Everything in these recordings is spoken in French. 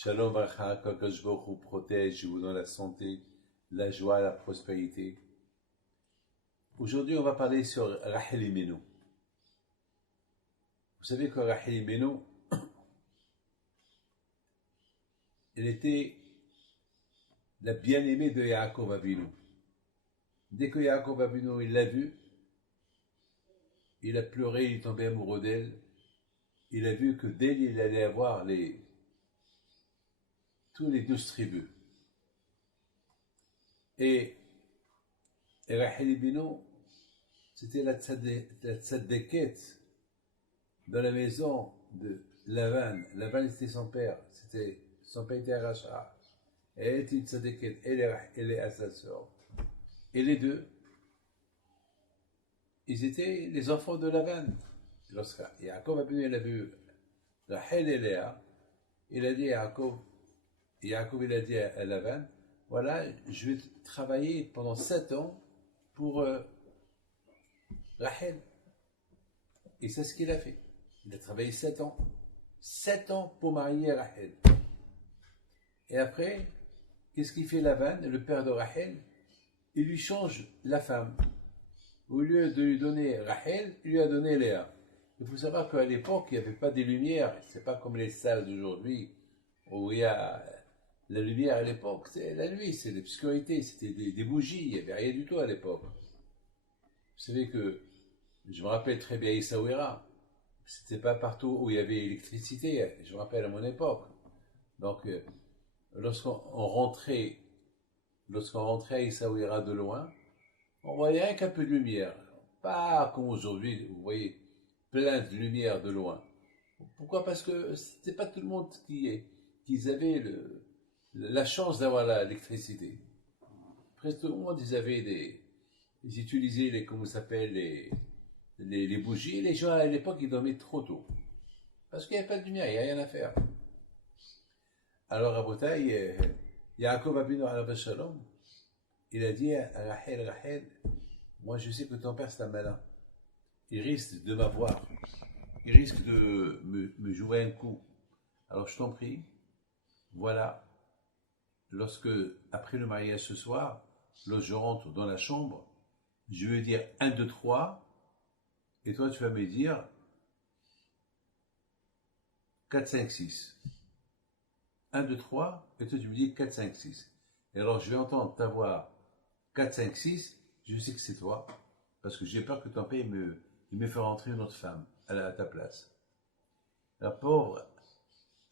Shalom Bracha, qu'Akadosh Baruch Hu protège, vous donne la santé, la joie, la prospérité. Aujourd'hui, on va parler sur Rachel Imenu. Vous savez que Rachel Imenu, elle était la bien-aimée de Yaakov Avinu. Dès que Yaakov Avinu il l'a vue, il a pleuré, il est tombé amoureux d'elle. Il a vu que d'elle, il allait avoir tous les 12 tribus. Et Rachel Imenu, c'était la tzadékette dans la maison de Lavan. Lavan était son père, son père était Racha. Elle était une tzadékette, elle est à sa sœur. Et les deux, ils étaient les enfants de Lavan. Lorsque Yaakov il a vu Rachel et Léa, il a dit à Yaakov il a dit à Lavan, voilà, je vais travailler pendant 7 ans pour Rachel. Et c'est ce qu'il a fait. Il a travaillé 7 ans. 7 ans pour marier Rachel. Et après, qu'est-ce qu'il fait Lavan, le père de Rachel? Il lui change la femme. Au lieu de lui donner Rachel, il lui a donné Léa. Il faut savoir qu'à l'époque, il n'y avait pas des lumières. C'est pas comme les salles d'aujourd'hui où il y a la lumière à l'époque. C'est la nuit, c'est l'obscurité, c'était des bougies. Il n'y avait rien du tout à l'époque. Vous savez que, je me rappelle très bien Essaouira. C'était pas partout où il y avait électricité. Je me rappelle à mon époque. Donc, lorsqu'on rentrait à Essaouira de loin, on voyait rien qu'un peu de lumière. Pas comme aujourd'hui, vous voyez plein de lumière de loin. Pourquoi? Parce que c'était pas tout le monde qui avait la chance d'avoir l'électricité. Presque tout le monde, ils utilisaient comment ça s'appelle, les bougies. Les gens à l'époque, ils dormaient trop tôt. Parce qu'il n'y avait pas de lumière, il n'y a rien à faire. Alors, à Botaï, Yaakov Abinu alav shalom, il a dit à Rachel, moi je sais que ton père c'est un malin. Il risque de m'avoir. Il risque de me jouer un coup. Alors je t'en prie, voilà, après le mariage ce soir, lorsque je rentre dans la chambre, je vais dire 1, 2, 3, et toi tu vas me dire 4, 5, 6. 1, 2, 3, et toi tu me dis 4, 5, 6. Et alors je vais entendre ta voix 4, 5, 6, je sais que c'est toi, parce que j'ai peur que ton père il me fait rentrer une autre femme à ta place. La pauvre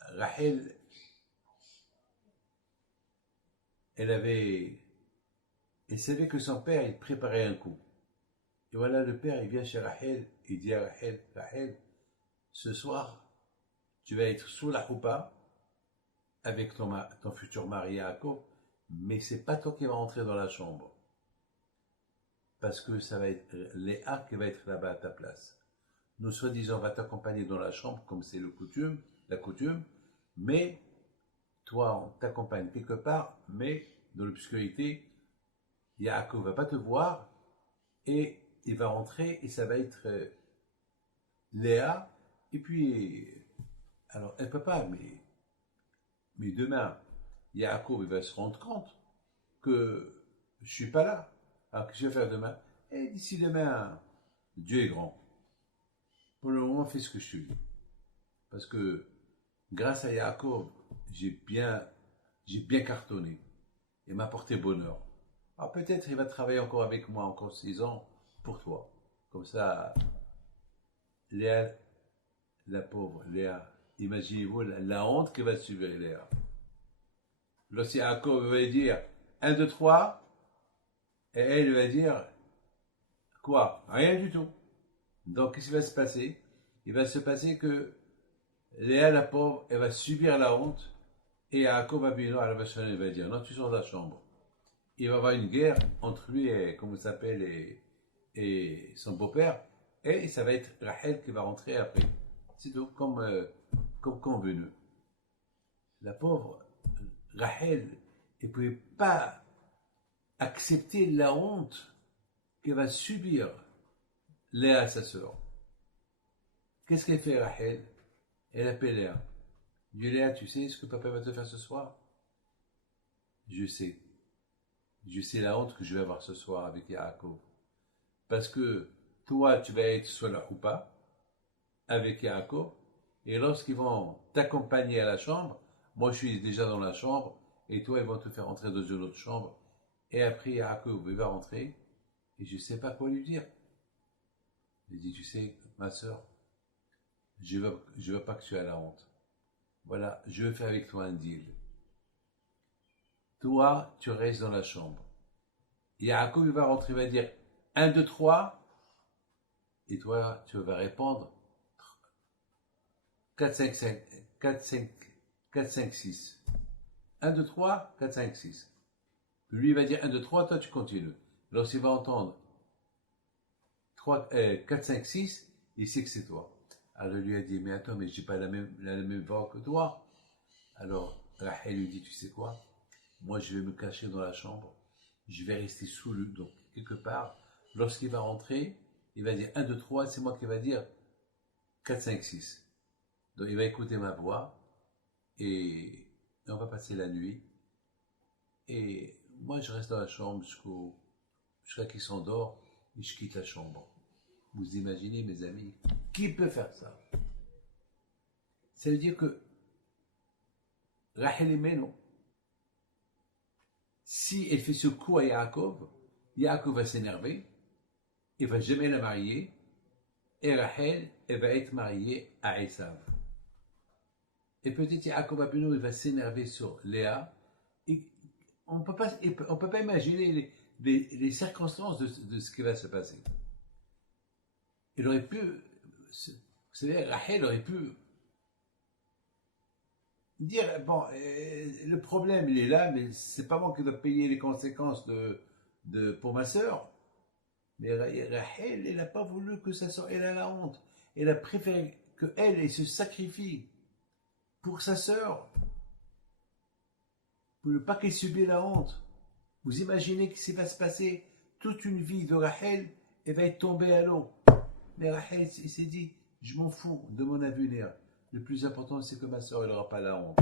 Rachel, elle savait que son père, il préparait un coup. Et voilà, le père, il vient chez Rachel, il dit à Rachel, ce soir, tu vas être sous la choupa avec ton futur mari Yaakov, mais c'est pas toi qui vas rentrer dans la chambre. Parce que ça va être Léa qui va être là-bas à ta place. Nous, soi-disant, on va t'accompagner dans la chambre, comme c'est la coutume, mais toi, on t'accompagne quelque part, mais dans l'obscurité, Yaakov va pas te voir, et il va rentrer, et ça va être Léa, et puis, alors, elle peut pas, mais demain, Yaakov il va se rendre compte que je suis pas là. Alors, qu'est-ce que je vais faire demain? Et d'ici demain, Dieu est grand. Pour le moment, fais ce que je suis. Parce que, grâce à Yaakov, j'ai bien cartonné. Il m'a apporté bonheur. Alors peut-être il va travailler encore avec moi, encore 6 ans, pour toi. Comme ça, Léa, la pauvre Léa, imaginez-vous la honte que va subir Léa. Lorsque Yaakov va dire 1, 2, 3, et elle va dire quoi? Rien du tout. Donc qu'est-ce qui va se passer? Il va se passer que Léa, la pauvre, elle va subir la honte, et Yaakov elle va dire non, tu sors de la chambre. Il va y avoir une guerre entre lui et, comment il s'appelle, et son beau-père, et ça va être Rachel qui va rentrer après. C'est tout, comme convenu. La pauvre Rachel, elle ne pouvait pas accepter la honte qu'elle va subir Léa, sa sœur. Qu'est-ce qu'elle fait, Rachel? Elle appelle Léa. Il dit, Léa, tu sais ce que papa va te faire ce soir? Je sais. Je sais la honte que je vais avoir ce soir avec Yaakov. Parce que toi, tu vas être sur la choupa avec Yaakov, et lorsqu'ils vont t'accompagner à la chambre, moi je suis déjà dans la chambre, et toi ils vont te faire entrer dans une autre chambre, et après Yaakov il va rentrer, et je ne sais pas quoi lui dire. Il dit, tu sais, ma soeur, je veux pas que tu aies la honte. Voilà, je veux faire avec toi un deal. Toi, tu restes dans la chambre. Yaakov il va rentrer, il va dire 1, 2, 3, et toi tu vas répondre 4, 5, 5, 4, 5, 4, 5, 6. 1, 2, 3, 4, 5, 6. Lui, il va dire 1, 2, 3, toi, tu continues. Lorsqu'il va entendre 4, 5, 6, il sait que c'est toi. Alors, lui a dit, mais attends, mais je n'ai pas la même voix que toi. Alors, Rachel lui dit, tu sais quoi? Moi, je vais me cacher dans la chambre. Je vais rester sous le, donc, quelque part. Lorsqu'il va rentrer, il va dire 1, 2, 3, c'est moi qui va dire 4, 5, 6. Donc il va écouter ma voix et on va passer la nuit. Et moi je reste dans la chambre jusqu'à qu'il s'endort et je quitte la chambre. Vous imaginez mes amis, qui peut faire ça? Ça veut dire que Rachel Imenu, si elle fait ce coup à Yaakov, Yaakov va s'énerver, il va jamais la marier et Rachel elle va être mariée à Esav. Et peut-être Yaakov Abinu, il va s'énerver sur Léa. Et on ne peut pas imaginer les circonstances de ce qui va se passer. Il aurait pu, vous savez, Rachel aurait pu dire, bon, le problème il est là, mais c'est pas moi qui dois payer les conséquences pour ma sœur. Mais Rachel, elle n'a pas voulu que sa sœur, elle a la honte. Elle a préféré qu'elle se sacrifie pour sa sœur, pour ne pas qu'elle subisse la honte. Vous imaginez ce qui va se passer? Toute une vie de Rachel, elle va être tombée à l'eau. Mais Rachel, il s'est dit, je m'en fous de mon avenir. Le plus important, c'est que ma sœur, elle n'aura pas la honte.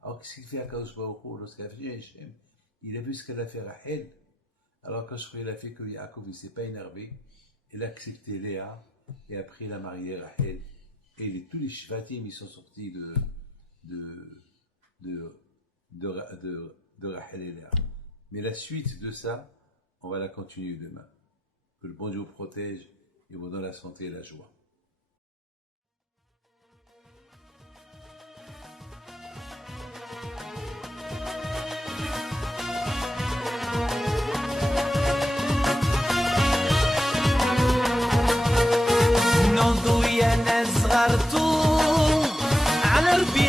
Alors, qu'est-ce qu'il fait à Kadosh Baruch Hu lorsqu'il a fait Hachem? Il a vu ce qu'elle a fait Rachel. Alors, quand il a fait que Yaakov, il ne s'est pas énervé, il a accepté Léa, et après, il a marié Rachel. Et tous les Shvatim, ils sont sortis de Rachel et Léa. Mais la suite de ça, on va la continuer demain. Que le bon Dieu vous protège et vous donne la santé et la joie.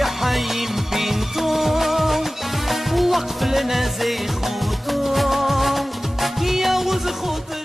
حي بنتو وقف لنا زي خوتو يا وز خوتو